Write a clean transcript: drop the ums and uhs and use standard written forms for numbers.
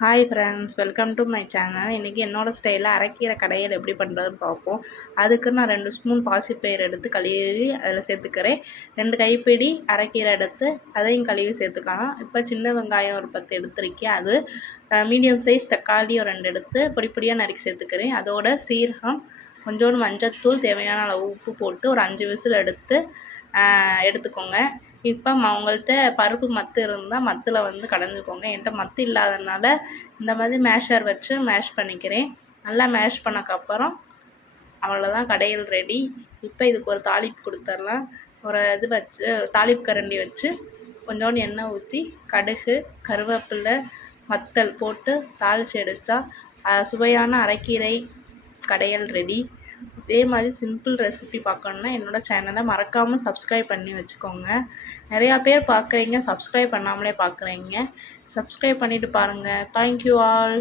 Hi friends, welcome to my channel. இன்றைக்கி என்னோடய ஸ்டைலில் அரைக்கீரை கடையில் எப்படி பண்ணுறதுன்னு பார்ப்போம். அதுக்கு நான் 2 ஸ்பூன் பாசிப்பயிறு எடுத்து கழுவி அதில் சேர்த்துக்கிறேன். 2 கைப்பிடி அரைக்கீரை எடுத்து அதையும் கழுவி சேர்த்துக்கலாம். இப்போ சின்ன வெங்காயம் ஒரு 10 எடுத்துருக்கேன். அது மீடியம் சைஸ் தக்காளி ஒரு 2 எடுத்து பொடி பொடியாக நறுக்கி சேர்த்துக்கிறேன். அதோட சீரகம், கொஞ்சோண்டு மஞ்சத்தூள், தேவையான அளவு உப்பு போட்டு ஒரு 5 விசில் எடுத்துக்கோங்க. இப்போ உங்கள்கிட்ட பருப்பு மத்து இருந்தால் மத்தில் கடைஞ்சிக்கோங்க. என்கிட்ட மத்து இல்லாததுனால இந்த மாதிரி மேஷர் வச்சு மேஷ் பண்ணிக்கிறேன். நல்லா மேஷ் பண்ணக்கப்புறம் அவ்வளோதான், கடையில் ரெடி. இப்போ இதுக்கு ஒரு தாளிப்பு கொடுத்துடலாம். ஒரு இது வச்சு தாளிப்பு கரண்டி வச்சு கொஞ்சோண்டு எண்ணெய் ஊற்றி கடுகு, கருவேப்பிலை, வத்தல் போட்டு தாளித்து எடுத்தா சுவையான அரைக்கீரை கடையில் ரெடி. இதே மாதிரி சிம்பிள் ரெசிபி பார்க்கணுன்னா என்னோடய சேனலை மறக்காமல் சப்ஸ்கிரைப் பண்ணி வச்சுக்கோங்க. நிறையா பேர் பார்க்குறீங்க, சப்ஸ்கிரைப் பண்ணாமலே பார்க்குறீங்க. சப்ஸ்கிரைப் பண்ணிவிட்டு பாருங்கள். Thank you all.